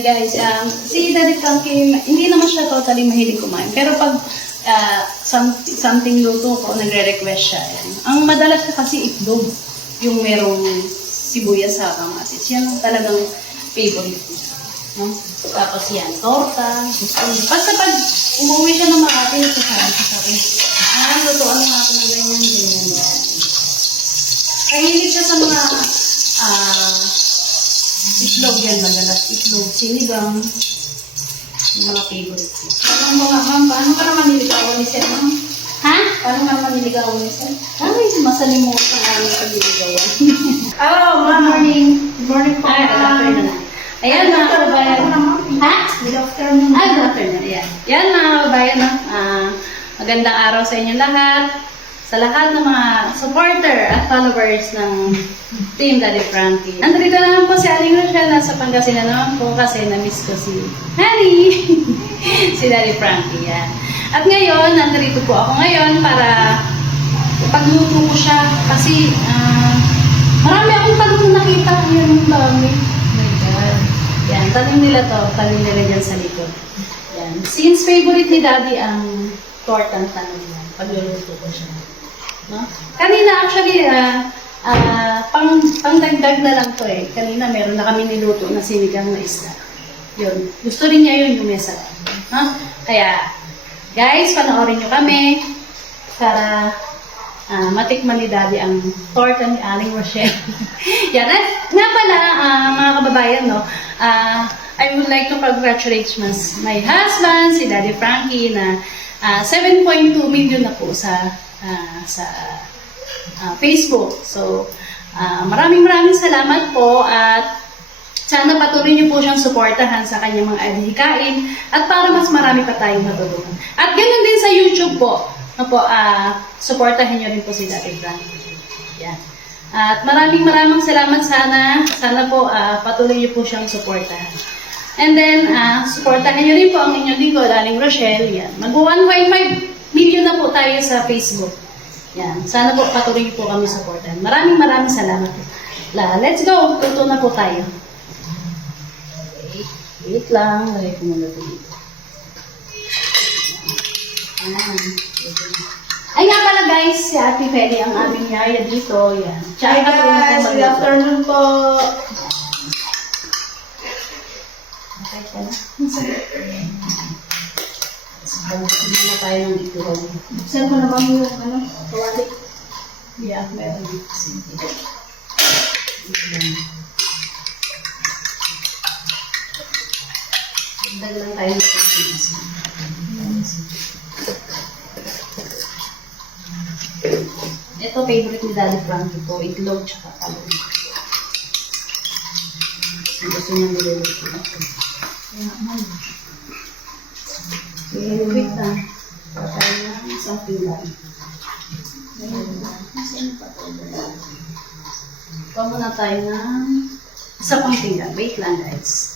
Guys, si Daddy Frankie, hindi naman siya totally mahilig kumain. Pero pag something luto ko, nagre-request siya. Yan. Ang madalas na kasi itlog, yung merong sibuyas sa kamatis. Yan ang talagang favorite ko. No? Tapos yan, torta. Basta pag umuwi siya ng Makati, nagsasabi sa akin, lutoan mo natin ng ganyan. Kahilig siya sa mga itlog yan, madalas itlog, sinigang, yung mga favorite ko. Paano ka naman niligawan ni Sir? Ha? Paano ka naman niligawan ni Sir? Ay, masalimutan ang aming pagliligawan. Hello, good morning. Good morning po. Ay, good afternoon. Ayan mga kababayan. Ha? Good afternoon. Ay, good afternoon. Ayan. Yan mga kababayan. Magandang araw sa inyo lahat. Sa lahat ng mga supporter at followers ng Team Daddy Frankie. Nandito naman po si Aling Rochelle. Nasa Pangasinan naman po kasi na-miss ko si Honey. Si Daddy Frankie. Yan. At ngayon, nandito po ako ngayon para pagluto ko siya kasi marami akong talong nakita. Yan ang dami. Oh my God. Yan, talong nila to. Talong nila dyan sa likod. Yan. Since favorite ni Daddy ang tortang talong yan, pagluluto ko siya. No? Kanina actually, pang-dagdag na lang to eh. Kanina meron na kami niluto na sinigang na isda. Yun. Gusto rin niya yun yung mesa. No? Kaya, guys, panoorin nyo kami para matikman ni Daddy ang torta ni Aling Rochelle. Yan. At nga pala, mga kababayan, no, I would like to congratulate my husband, si Daddy Frankie, na 7.2 million na po sa Facebook. So, maraming salamat po at sana patuloy niyo po siyang suportahan sa kanyang mga adhikain at para mas marami pa tayong matulungan. At ganoon din sa YouTube po. Suportahan niyo rin po si Daddy Frankie. Yan. At maraming salamat sana po patuloy niyo po siyang suportahan. And then, suportahan niyo rin po ang inyong lingkod, Aling Rochelle. Yan. Mag-1.5 million na po tayo sa Facebook. Yan. Sana po patuloy po kami supportan. Maraming salamat po. Let's go! Tuto na po tayo. Okay. Wait lang. Lagay ko muna ito dito. Ay nga pala guys, si Ate Feli ang aming yaya dito. Yan. Hi guys! Good afternoon po. Okay ka na? Hindi na tayo ng ituhog. Saan ko naman yung kawali? Yeah, meron. Dagdag lang tayo ng pagkinis. Ito, favorite ni Daddy Frankie po. Itlog tsaka talong. Gusto niya niluluto ito. Wait lang. Patay na isang pilan. Huwag muna tayo ng isa pang pinggan. Wait lang guys.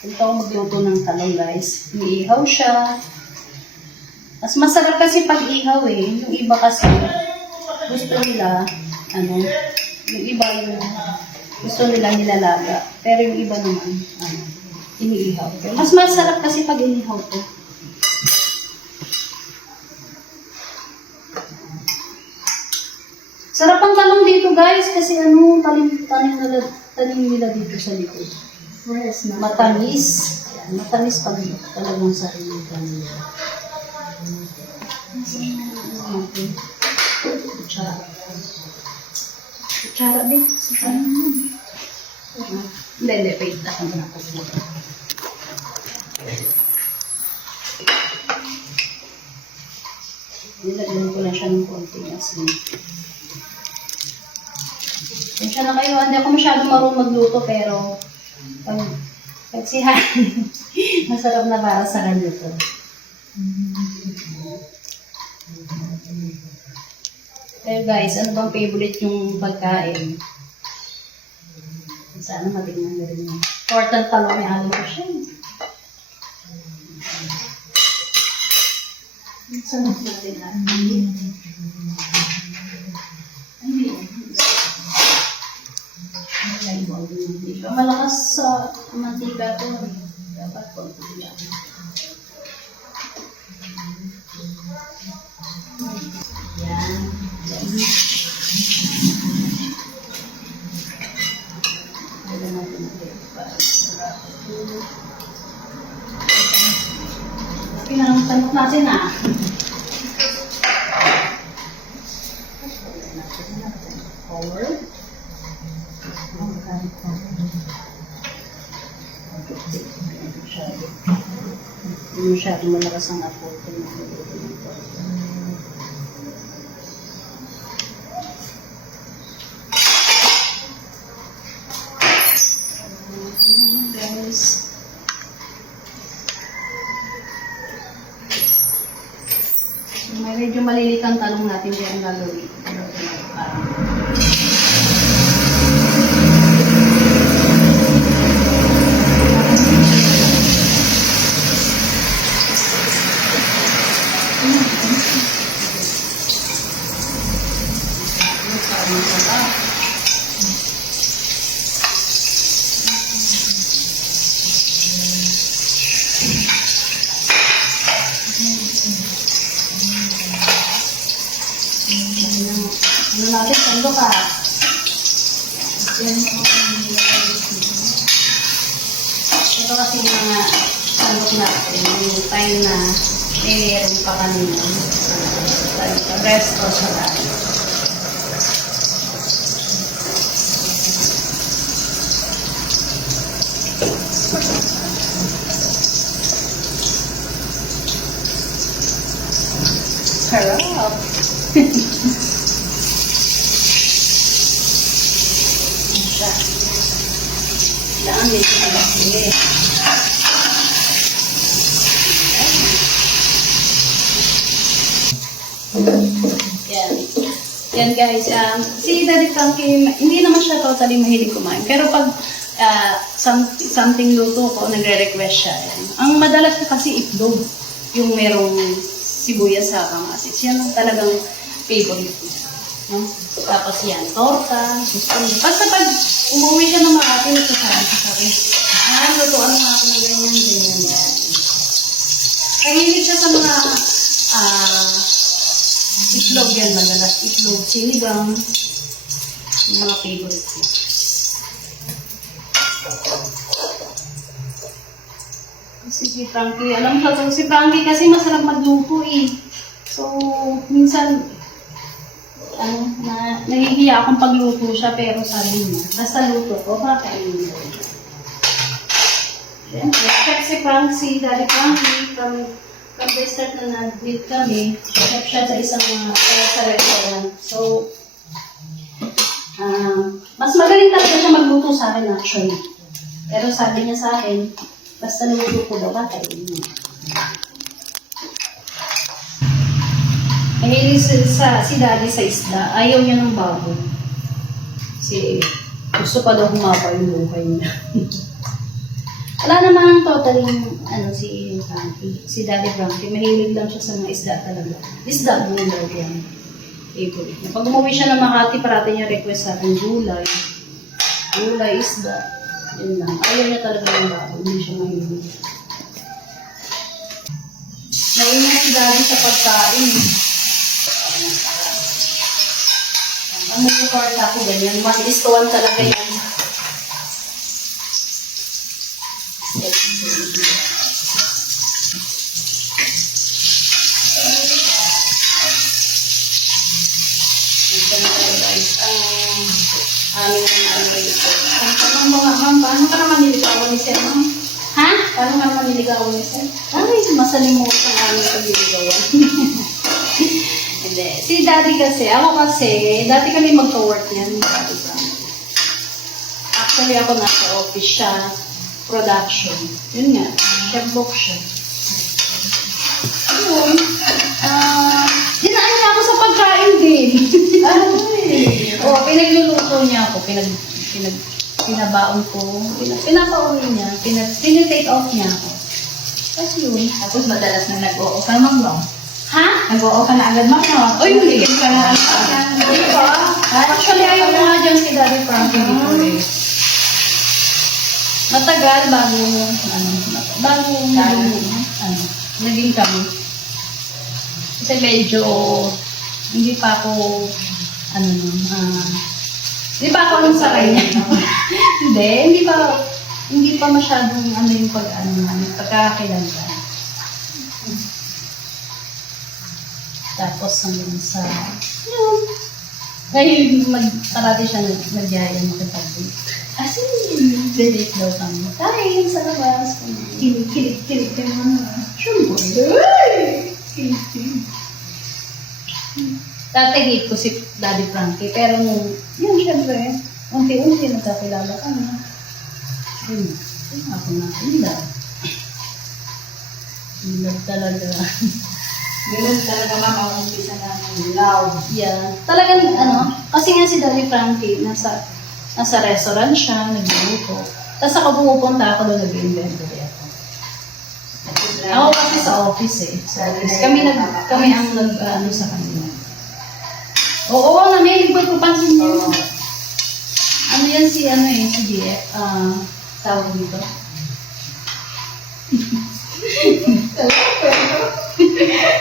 Ito ako magluto ng talong guys. Iihaw siya. Mas masarap kasi pag ihaw eh. Yung iba kasi gusto nila, yung iba yung gusto nila nilalaga. Pero yung iba naman, iniihaw. Mas masarap kasi pag inihaw to. Sarap ang talong dito guys kasi tanim nila dito sa likod. Matamis. Yan, matamis pag talagang sarili nila. Kutsara. Kutsara din. Hindi. Wait. Ako na ako. Nilagyan ko lang siya ng konting asin. Pasensya na kayo, hindi ako masyadong marunong magluto pero pag si Honey, masarap na para sa kanya to. guys, ano bang favorite yung pagkain? Sana matignan na rin yun. Important talong may halo ko siya. Sana natin natin. Hindi ka malakas sa mantika to. Dapat konti lang. Yan. Yan natin para sarap. Pinanong natin ah. Forward. Hindi masyadong malakas ang apple. Guys. So, may medyo malilit ang talong natin kaya ang gagawin. Ano natin, sando ka. Ito kasi mga sandok natin, yung time na meron pa kanina. Resto sa dati. Sarap! Daan dito malaki. Yan. Yan guys. Si Daddy Frankie, hindi naman siya totally mahilig kumain. Pero pag something luto ko, nagre-request siya. Yan. Ang madalas ko kasi itlog. Yung merong sibuyas sa kamatis. Yan ang talagang favorite niya. No? Tapos yan, torta, susunod. Basta pag umuwi siya ng Makati, nagsasabi sa akin, lutuan mo ako ng ganyan, ganyan, yan. Kahilig siya sa mga itlog yan, madalas itlog, sinigang, yung mga favorite niya. Si Frankie, alam mo sa si Frankie kasi masarap magluto eh. So, minsan, nahihiya akong pagluto siya, pero sabi niya, basta luto ko, kakainin ko. Chef si Frankie, Daddy Frankie, from the start na nag-meet kami, chef siya sa isang sa restaurant. So, mas magaling talaga siya magluto sa akin actually. Pero sabi niya sa akin, basta luto ko daw, kakainin niya. Mahilig si Daddy sa isda. Ayaw niya ng baboy. Kasi gusto pa daw humaba yung buhay niya. Wala naman totally si Frankie. Si Daddy Frankie. Mahilig lang siya sa mga isda talaga. Isda, gulay yan. Favorite niya. Pag umuwi siya ng Makati, parati niya request sa akin gulay. Gulay, isda. Yun lang. Ayaw niya talaga ng baboy. Hindi siya mahilig. Naingat si Daddy sa pagkain. Ang nag-report ako ganyan, 1:1 talaga yan. Ito na tayo guys, ang aming report. Tanong mo nga ma'am, paano ka naman niligawan ni Sir ma'am? Ha? Paano ka naman niligawan ni Sir? Ay, masalimuot ang aming pagliligawan. Hindi. Si Daddy kasi, dati kami magka-work niyan. Actually, ako nasa office siya, production. Yun nga, chef book siya. Ayun. Dinaan niya ako sa pagkain din. niya ako, pinabaon ko, pinapauwi niya, tinitake off niya ako. Tapos yun. Tapos madalas na nag-oo ka naman mo. Ha? Nag-oo ka na agad mo, no? Oy, hindi. Ka na Actually, ayaw ko nga dyan si Daddy Frankie before eh. Matagal bago naging kami. Kasi medyo, hindi pa ako, hindi pa ako nung sa kanya. hindi pa masyadong yung pagkakilala. Tapos hanggang sa, yun. Ngayon, parati siya nagyaya makipag-date. As in, date daw kami. Kain sa labas. Kilig ka naman. Sure boy. Kilig. Dati hate ko si Daddy Frankie, pero yun, syempre, unti-unti nagkakilala kami. Yun, ako na, Hilab talaga. Ganun talaga mama ang umpisa namin. Love. Yeah. Talagang, kasi nga si Daddy Frankie, nasa restaurant siya, nagluluto. Tapos ako pumupunta ako doon, nag-inventory ako. Ako kasi sa office eh. Sa office. Kami ang sa kanila. Oo, namilig ko pansin niyo. Ano yan si DF, tawag dito.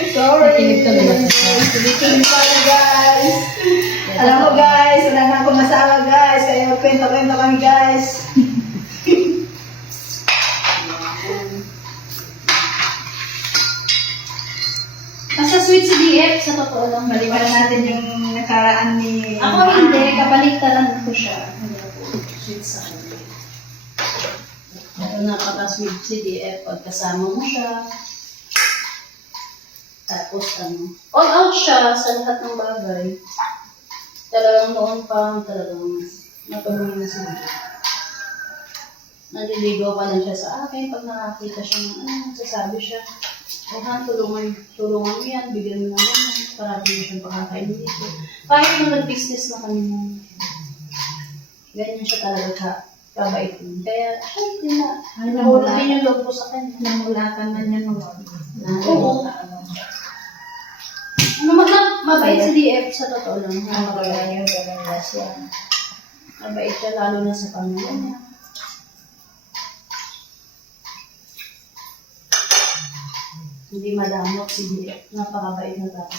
Sorry. Nakilig talaga ako. Kilig pala, guys. Alam mo, guys, wala na akong masama, guys. Kaya magkwento-kwento kami, guys. Basta sweet si DF, sa totoo lang. Balikan natin yung nakaraan ni... Ako hindi, kabaliktaran ko siya. Hindi ako sweet sa kanya. Pero napaka-sweet si DF pag kasama mo siya. Tapos all out siya sa lahat ng bagay. Talagang noon pa, talagang natulungan na siya. Naliligaw pa lang siya sa akin pag nakakita siya ng nagsasabi siya. Tulungan mo yan, bigyan mo ng ganyan, parati mo siyang pakakain dito. Kahit nung nag-business na kami mo, ganyan siya talaga kabait mo. Kaya, syempre na, nahulahin yung loob ko sa kanya. Namulatan na niya naman. Oo. Mabait si DF sa totoo lang. Namulatan yung gaganda siya. Mabait siya lalo na sa pamilya niya. Hindi madamot si DF. Napakabait na tao.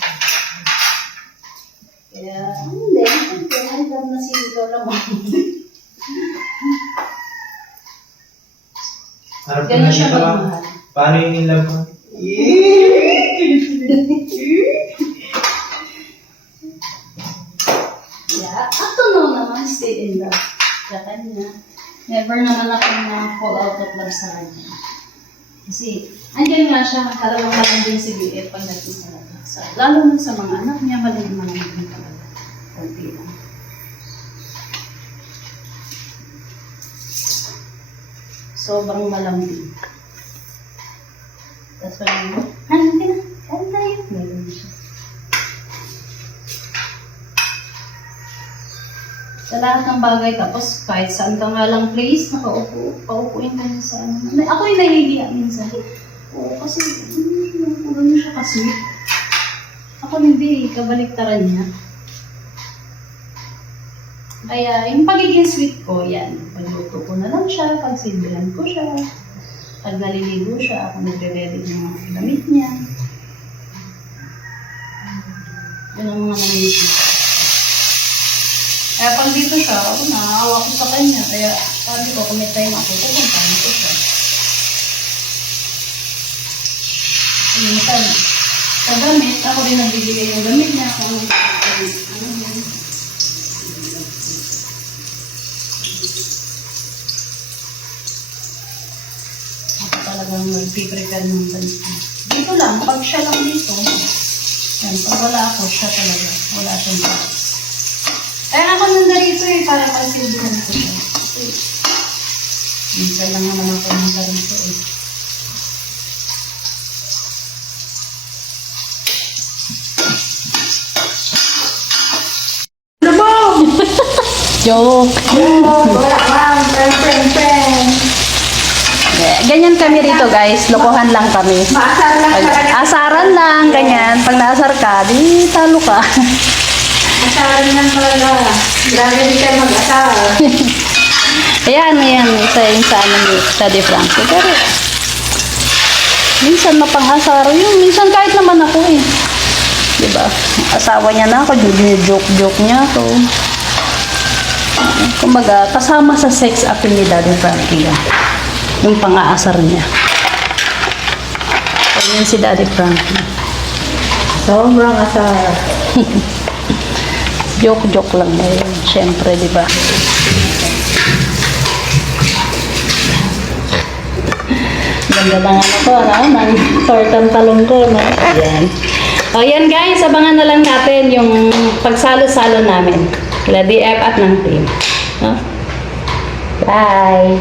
Kaya, hindi. Kaya, na si Lola mo. Ganun siya magmahal. Paano yung inlove ko? Yeah, up to now naman, still in love. Sa kanya. Never naman ako na fall out of love sa kanya. Kasi, andyan nga siya, talagang malanding si BF pagdating talaga. Lalo na sa mga anak niya, malanding talaga. Kunti lang. Sobrang malambing. Tapos parang, hindi na, kain tayo. Meron siya. Sa lahat ng bagay, tapos kahit saan ka nga lang place, paupuin ka niya sa Ako yung nahihiya minsan. Oo, kasi, gano'n siya kasi. Ako hindi, kabaliktaran niya. Kaya, yung pagiging sweet ko, yan. Pagluto ko na lang siya, pagsilbihan ko siya. Pag naliligo siya, ako nagre-ready ng mga gamit niya. Yun ang mga nangyayari ko. Kaya pag dito siya, ako naawa ko sa kanya. Kaya sabi ko, kung may time ako, pupuntahan ko siya. Minsan, sa gamit, ako rin nagbibigay yung gamit niya. Kung ano yan. Ako talagang mag-prepare ng gamit niya. Dito lang, pag siya lang dito, yan, pag wala ako, siya talaga. Wala siyang gamit. Kaya ako nandito para pagsilbihan ko siya. Kasi, minsan lang naman ako nandito eh. Joke. Wala lang. Friend. Ganyan kami rito guys, lokohan lang kami. Maasar lang talaga. Asaran lang, ganyan. Pag naasar ka, di talo ka. Asaran lang talaga. Grabe di kayo mag-asar. Ayan, isa yung sa amin ni Daddy Frankie. Pero, minsan mapang-asar yun. Minsan kahit naman ako eh. Diba? Asawa niya na ako, joke niya ako. Kumbaga, kasama sa sex appeal ni Daddy Frankie yan. Yung pang-aasar niya. Ganyan si Daddy Frankie. Sobrang asar. Joke lang na yun. Siyempre, di ba? Ganda ng ano ko, ng tortang talong ko, no? Ayan. O, yan guys, abangan na lang natin yung pagsalo-salo namin. Kila DF at ng team. No? Bye!